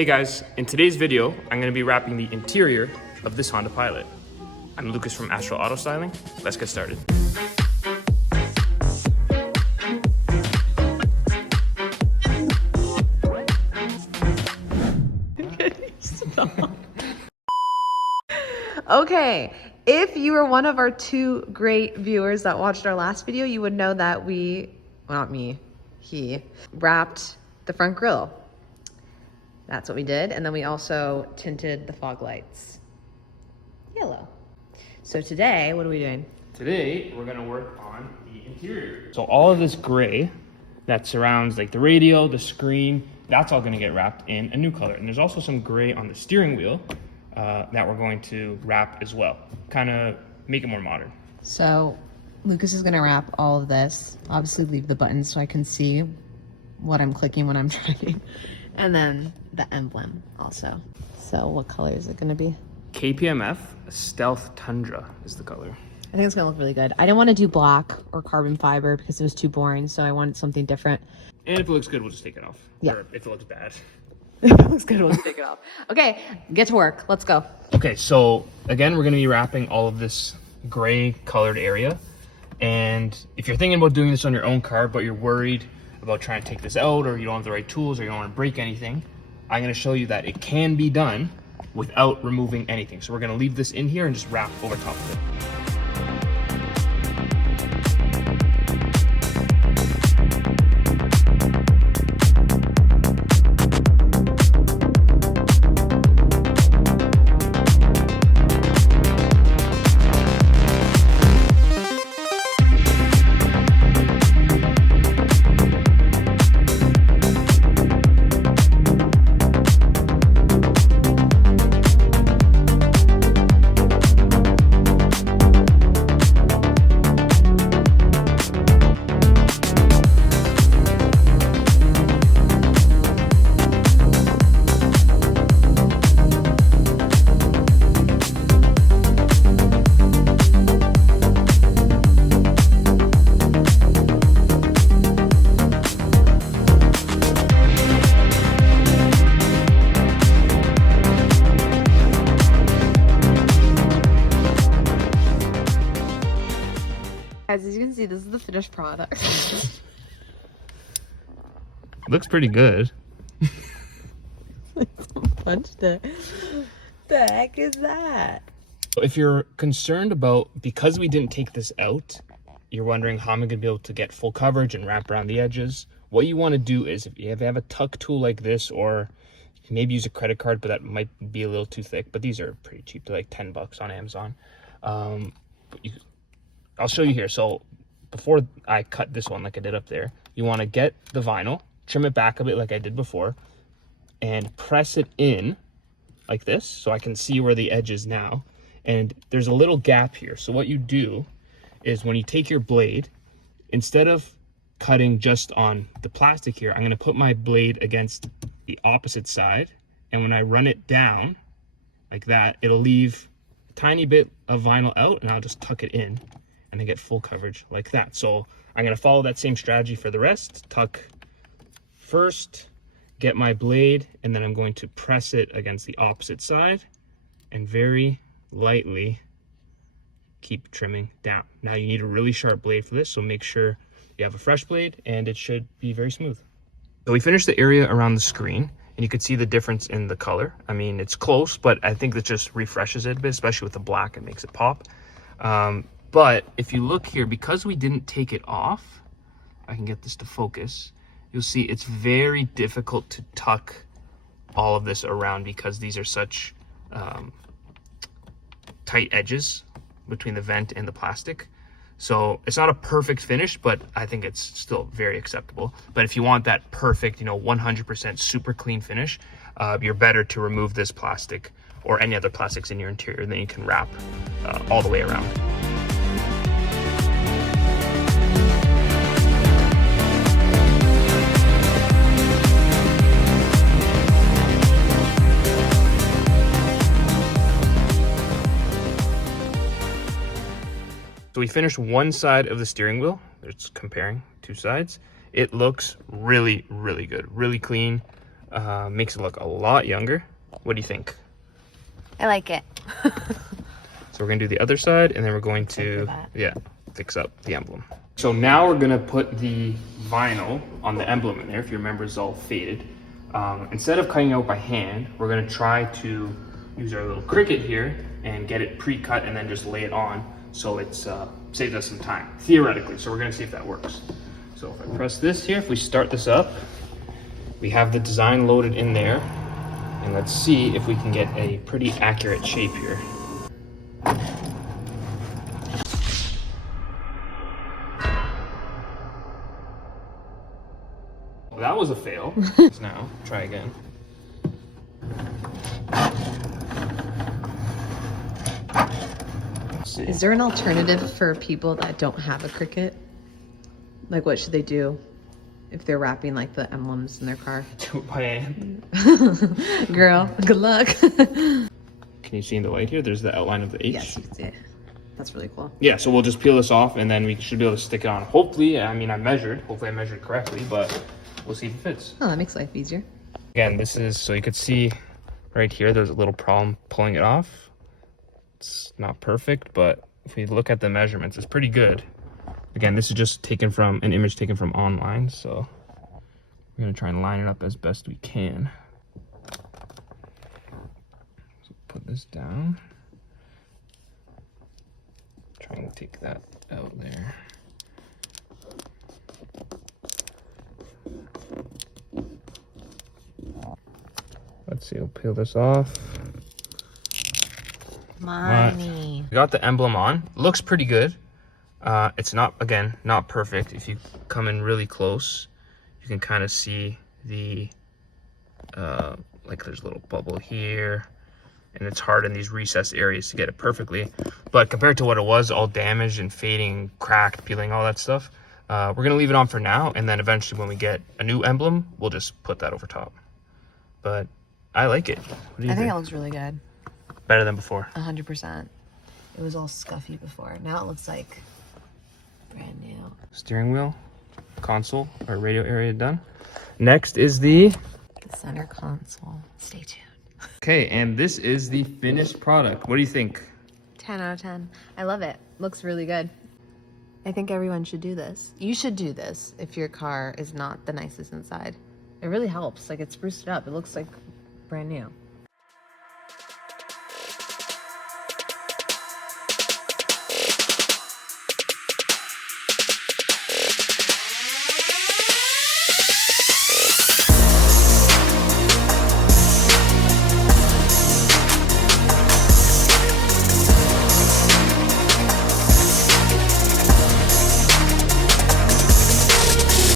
Hey guys, in today's video, I'm going to be wrapping the interior of this Honda Pilot. I'm Lucas from Astral Auto Styling. Let's get started. Stop. Okay, if you were one of our two great viewers that watched our last video, you would know that he wrapped the front grille. That's what we did. And then we also tinted the fog lights yellow. So today, what are we doing? Today, we're going to work on the interior. So all of this gray that surrounds like the radio, the screen, that's all going to get wrapped in a new color. And there's also some gray on the steering wheel that we're going to wrap as well. Kind of make it more modern. So Lucas is gonna wrap all of this. Obviously leave the buttons so I can see what I'm clicking when I'm driving. And then the emblem also. So what color is it gonna be? KPMF Stealth Tundra is the color. I think it's gonna look really good. I didn't want to do black or carbon fiber because it was too boring, so I wanted something different. And if it looks good, we'll just take it off. Yeah. Or if it looks bad. If it looks good, we'll just take it off. Okay, get to work. Let's go. Okay, so again, we're going to be wrapping all of this gray colored area. And if you're thinking about doing this on your own car, but you're worried about trying to take this out, or you don't have the right tools, or you don't want to break anything, I'm going to show you that it can be done without removing anything. So we're going to leave this in here and just wrap over top of it. Guys, as you can see, this is the finished product. Looks pretty good. Punched it. The heck is that? If you're concerned about, because we didn't take this out, you're wondering how am I going to be able to get full coverage and wrap around the edges, what you want to do is if you have a tuck tool like this, or maybe use a credit card, but that might be a little too thick, but these are pretty cheap. They're like 10 bucks on Amazon. I'll show you here. So before I cut this one like I did up there, you want to get the vinyl, trim it back a bit like I did before, and press it in like this so I can see where the edge is now. And there's a little gap here. So what you do is when you take your blade, instead of cutting just on the plastic here, I'm going to put my blade against the opposite side. And when I run it down like that, it'll leave a tiny bit of vinyl out, and I'll just tuck it in and I get full coverage like that. So I'm going to follow that same strategy for the rest. Tuck first, get my blade, and then I'm going to press it against the opposite side and very lightly keep trimming down. Now you need a really sharp blade for this, so make sure you have a fresh blade and it should be very smooth. So we finished the area around the screen, and you can see the difference in the color. I mean, it's close, but I think that just refreshes it a bit, especially with the black. It makes it pop. But if you look here, because we didn't take it off, I can get this to focus, you'll see it's very difficult to tuck all of this around because these are such tight edges between the vent and the plastic. So it's not a perfect finish, but I think it's still very acceptable. But if you want that perfect, 100% super clean finish, you're better to remove this plastic or any other plastics in your interior, then you can wrap all the way around. So we finished one side of the steering wheel. It's comparing two sides. It looks really, really good, really clean. Makes it look a lot younger. What do you think? I like it. So we're gonna do the other side, and then we're going to, yeah, fix up the emblem. So now we're gonna put the vinyl on the emblem in there. If you remember, it's all faded. Instead of cutting out by hand, we're gonna try to use our little Cricut here and get it pre-cut and then just lay it on, so it's saves us some time, theoretically. So we're gonna see if that works. So if I press this here, if we start this up, we have the design loaded in there, and let's see if we can get a pretty accurate shape here. Well, that was a fail. Now, try again. Let's see. Is there an alternative for people that don't have a Cricut? Like, what should they do if they're wrapping like the emblems in their car? Do it by hand. Girl, good luck. Can you see in the light here? There's the outline of the H. Yes, you can see it. That's really cool. Yeah, so we'll just peel this off and then we should be able to stick it on. Hopefully, I mean, hopefully I measured correctly, but we'll see if it fits. Oh, that makes life easier. Again, this is, so you could see right here, there's a little problem pulling it off. It's not perfect, but if we look at the measurements, it's pretty good. Again, this is just taken from an image taken from online, so we're gonna try and line it up as best we can. So put this down. Try and take that out there. Let's see, we'll peel this off. Money. We got the emblem on. Looks pretty good. It's not, again, not perfect. If you come in really close, you can kind of see the, like there's a little bubble here, and it's hard in these recessed areas to get it perfectly. But compared to what it was, all damaged and fading, cracked, peeling, all that stuff, we're gonna leave it on for now, and then eventually when we get a new emblem, we'll just put that over top. But I like it. What do you I think think? it looks really good. Better than before. 100%. It was all scuffy before. Now it looks like brand new. Steering wheel, console, or radio area done. Next is the Center console. Stay tuned. okay, and this is the finished product. What do you think? 10 out of 10. I love it. Looks really good. I think everyone should do this. You should do this if your car is not the nicest inside. It really helps. Like, it's spruced it up. It looks like brand new.